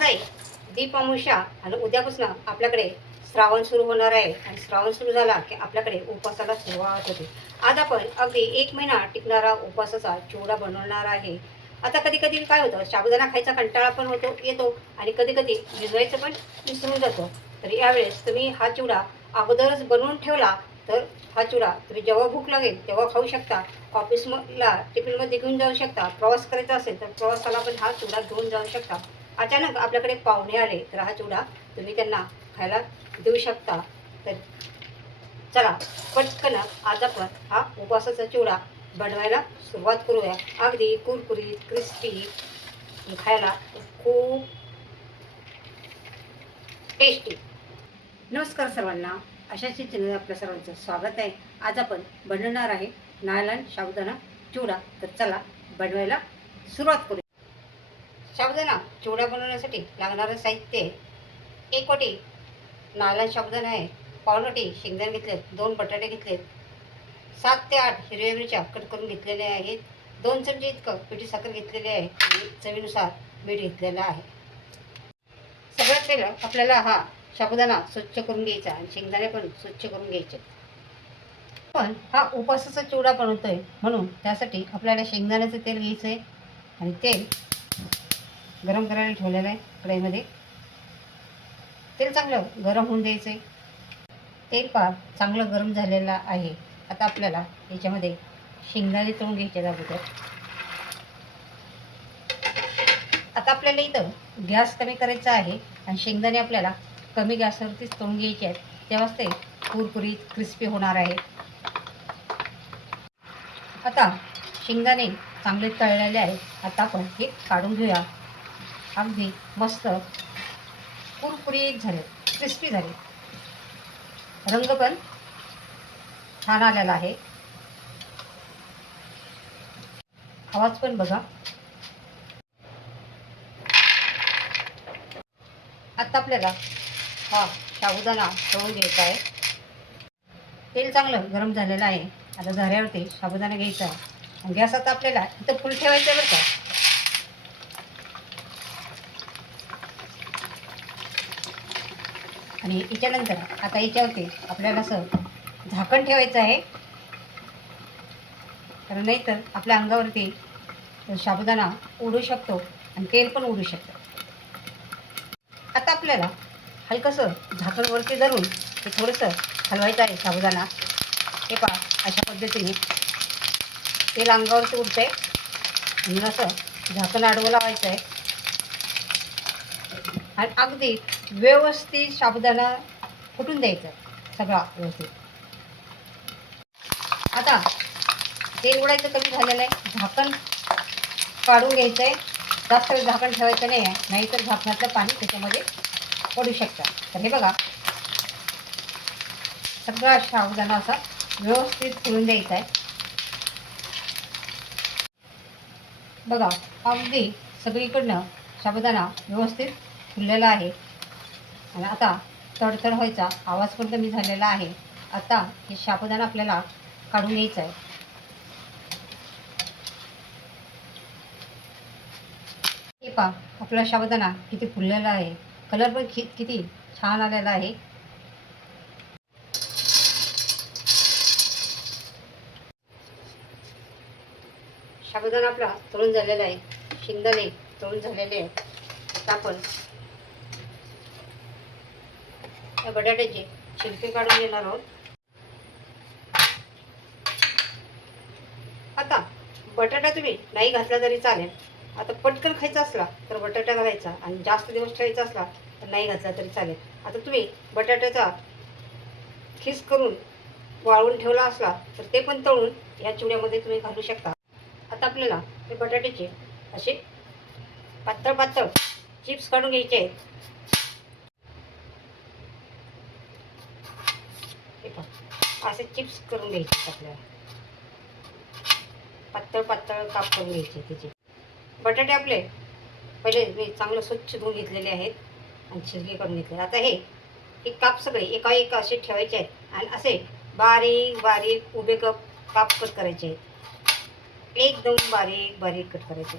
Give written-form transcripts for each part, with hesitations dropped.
आज आहे दीप अमावस्या आणि उद्यापासून आपल्याकडे श्रावण सुरू होणार आहे आणि श्रावण सुरू झाला की आपल्याकडे उपवासाला सुरुवात होते. आज आपण अगदी 1 महिना टिकणारा उपवासाचा चिवडा बनवणार आहे. आता कधी कधी काय होतं, साबुदाणा खायचा कंटाळा पण येतो आणि कधी कधी भिजवायचं पण विसरून जातो. तर यावेळेस तुम्ही हा चिवडा अगोदरच बनवून ठेवला तर हा चिवडा तुम्ही जेव्हा भूक लागेल तेव्हा खाऊ शकता. ऑफिसला टिफिनमध्ये घेऊन जाऊ शकता. प्रवास करायचा असेल तर प्रवासाला पण हा चिवडा घेऊन जाऊ शकता. अचानक आपल्याकडे पाहुणे आले तर हा चिवडा तुम्ही त्यांना खायला देऊ शकता. तर चला पटकन आज आपण हा उपवासाचा चिवडा बनवायला सुरुवात करूया. अगदी कुरकुरीत क्रिस्पी, खायला खूप टेस्टी. नमस्कार सर्वांना, अशाची चॅनल आपल्या सर्वांचं स्वागत आहे. आज आपण बनवणार आहे नायलॉन साबुदाणा चिवडा. तर चला बनवायला सुरुवात करूया. साबुदाणा चिवडा बनवण्यासाठी लागणारं साहित्य: 1 वाटी नायलॉन साबुदाणा आहे, पाऊण वाटी शेंगदाणे घेतलेत, 2 बटाटे घेतलेत, 7 ते 8 हिरव्या मिरच्या कट करून घेतलेल्या आहेत, 2 चमचे इतकं पिठी साखर घेतलेली आहे आणि चवीनुसार मीठ घेतलेलं आहे. सगळ्यात पहिलं आपल्याला हा साबुदाणा स्वच्छ करून घ्यायचा आणि शेंगदाणे पण स्वच्छ करून घ्यायचे. पण हा उपवासाचा चिवडा बनवतोय म्हणून त्यासाठी आपल्याला शेंगदाण्याचं तेल घ्यायचं आहे आणि तेल गरम करायला ठेवलेलं आहे. कढईमध्ये तेल चांगलं गरम होऊन द्यायचं आहे. तेल चांगलं गरम झालेलं आहे. आता आपल्याला याच्यामध्ये शेंगदाणे तळून घ्यायचे अगोदर. आता आपल्याला इथं गॅस कमी करायचा आहे आणि शेंगदाणे आपल्याला कमी गॅसवरतीच तळून घ्यायचे आहेत, तेव्हाच ते कुरकुरीत क्रिस्पी होणार आहे. आता शेंगदाणे चांगले तळलेले आहेत. आता आपण हे काढून घेऊया. अगदी मस्त कुरकुरीत झाले, क्रिस्पी झाले, रंग पण छान आलेला आहे. आवाज पण बघा. आता आपल्याला हा साबुदाणा तळून घ्यायचा आहे. तेल चांगलं गरम झालेलं आहे. आता झाऱ्यावरती साबुदाणा घ्यायचा आणि गॅस आता आपल्याला इथं फुल ठेवायचं बरं का. आणि याच्यानंतर आता याच्यावरती आपल्याला असं झाकण ठेवायचं आहे, कारण नाहीतर आपल्या अंगावरती साबुदाणा उडू शकतो आणि तेल पण उडू शकतं. आता आपल्याला हलकंसं झाकण वरती धरून ते थोडंसं हलवायचं आहे साबुदाणा. हे पहा, अशा पद्धतीने तेल अंगावरती उडतं आहे म्हणून असं झाकण आडवं लावायचं आहे आणि अगदी व्यवस्थित साबुदाणा फुटून द्यायचा सगळा व्यवस्थित. आता तेल उडायचं कमी झालेलं आहे. झाकण काढून घ्यायचं आहे. जास्त वेळ झाकण ठेवायचं नाही आहे, नाहीतर झाकणातलं पाणी त्याच्यामध्ये पडू शकतं. तर हे बघा, सगळा साबुदाणा असा व्यवस्थित फुलून द्यायचा आहे. बघा, अगदी सगळीकडनं साबुदाणा व्यवस्थित फुललेला आहे आणि आता तडतड व्हायचा आवाज पण कमी झालेला आहे. आता हे साबुदाणा आपल्याला काढून घ्यायचा आहे. हे पहा, आपला साबुदाणा किती फुललेला आहे. कलर पण किती छान आलेला आहे. साबुदाणा आपला तळून झालेला आहे, शेंगदाणे तळून झालेले आहेत. आता आपण या बटाट्याचे छिलके काढून घेणार आहोत. आता बटाटा तुम्ही नाही घातला तरी चालेल. आता पटकन खायचा असला तर बटाटा घालायचा आणि जास्त दिवस ठेवायचा असला तर नाही घातला तरी चालेल. आता तुम्ही बटाट्याचा खीस करून वाळवून ठेवला असला तर ते पण तळून या चिवड्यामध्ये तुम्ही घालू शकता. आता आपल्याला हे बटाट्याचे असे पातळ पातळ चिप्स काढून घ्यायचे आहेत. हे पहा, असे चिप्स करून घ्यायचे. आपल्याला पातळ पातळ काप करून घ्यायचे त्याचे. बटाटे आपले पहिले मी चांगलं स्वच्छ धुवून घेतलेले आहेत आणि छिलके करून घेतले. आता हे काप सगळे एका एका असे ठेवायचे आहेत आणि असे बारीक बारीक उभे काप कट करायचे आहेत. एकदम बारीक बारीक कट करायचे.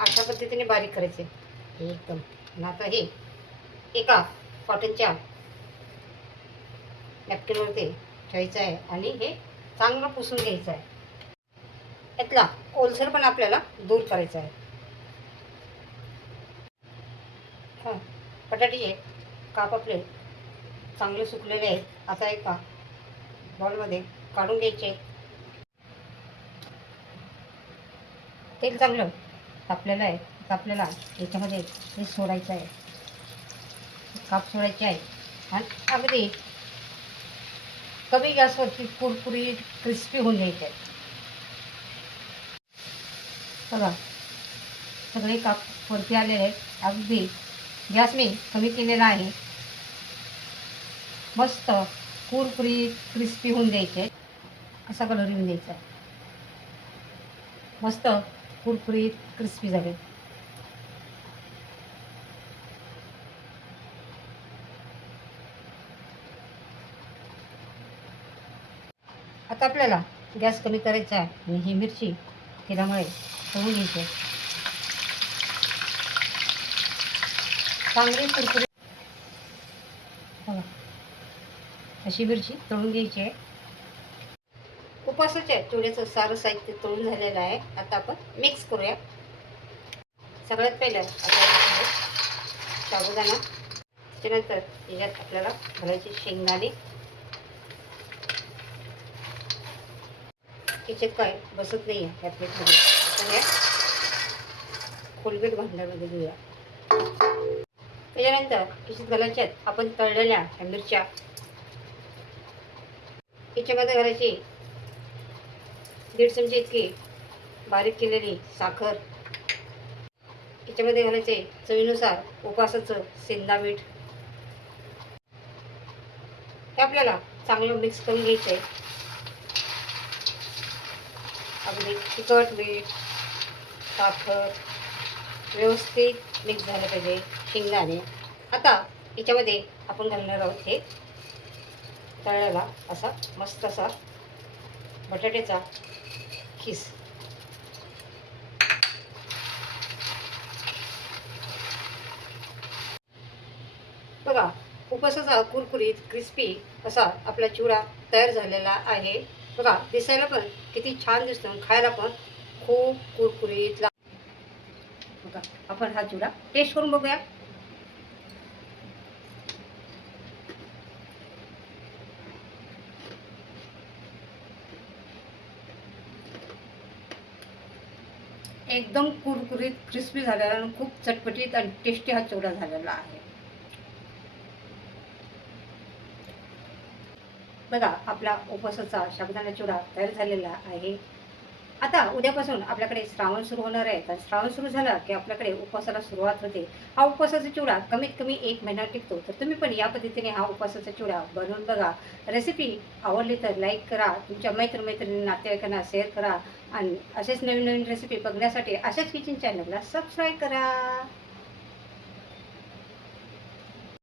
अशा पद्धतीने बारीक करायचे हे एकदम. आणि आता हे एका कॉटनच्या नॅपकिनवरती ठेवायचं आहे आणि हे चांगलं पुसून घ्यायचं आहे. यातला ओलसर पण आपल्याला दूर करायचा आहे. हां, बटाट्याचे काप आपले चांगले सुकलेले आहेत. आता एका बॉलमध्ये काढून घ्यायचे. तेल चांगलं तापलेलं आहे. आता आपल्याला याच्यामध्ये हे सोडायचं आहे, काप सोडायचे आहे आणि अगदी कमी गॅसवरती कुरकुरीत क्रिस्पी होऊन घ्यायचे आहेत. बघा सगळे काप वरती आलेले आहेत. अगदी गॅस मी कमी केलेला आहे. मस्त कुरकुरीत क्रिस्पी होऊन द्यायचे. असा कलर येऊन द्यायचा. मस्त कुरकुरीत क्रिस्पी झाले. आता आपल्याला गॅस कमी करायचा आहे आणि ही मिरची तेलामुळे तळून घ्यायची. चांगली कुरकुरीत बघा अशी मिरची तळून घ्यायची आहे. उपासाच्या चिवड्याचं सारं साहित्य तळून झालेलं आहे. आता आपण मिक्स करूया. सगळ्यात पहिलं आता साबुदाणा, त्याच्यानंतर याच्यात आपल्याला घालायचे शेंगदाणे. याच्यात काय बसत नाही आहे या प्लेटमध्ये. तर या खोलगट भांड्यामध्ये घेऊया. त्याच्यानंतर याच्यात घालायच्यात आपण तळलेल्या ह्या मिरच्या. याच्यामध्ये घालायची 1.5 चमचे इतकी बारीक केलेली साखर. याच्यामध्ये घालायचे चवीनुसार उपासाचं सेंदा मीठ. हे आपल्याला चांगलं मिक्स करून घ्यायचं आहे. अगदी तिखट मीठ साखर व्यवस्थित मिक्स झालं पाहिजे. शेंगदाणे आता याच्यामध्ये आपण घालणार आहोत हे तळलेला असा मस्त असा बटाट्याचा खीस. बघा उपासाचा कुरकुरीत क्रिस्पी असा आपला चिवडा तयार झालेला आहे. बघा दिसायला पण किती छान दिसतो आणि खायला पण खूप कुरकुरीत बघा आपण हा चिवडा टेस्ट करून बघूया. एकदम कुरकुरीत क्रिस्पी झालेला आणि खूप चटपटीत आणि टेस्टी हा चिवडा झालेला आहे. बघा आपला उपवासाचा साबुदाणा चिवडा तयार झालेला आहे. आता उद्यापासून आपल्याकडे श्रावण सुरू होणार आहे. तर श्रावण सुरू झाला की आपल्याकडे उपवासाला सुरुवात होते. हा उपवासाचा चिवडा कमीत कमी 1 महिना टिकतो. तर तुम्ही पण या पद्धतीने हा उपवासाचा चिवडा बनवून बघा. रेसिपी आवडली तर लाईक करा, तुमच्या मैत्रिणी नातेवाईकांना शेअर करा आणि असेच नवीन नवीन रेसिपी बघण्यासाठी अशाच किचन चॅनलला सबस्क्राईब करा.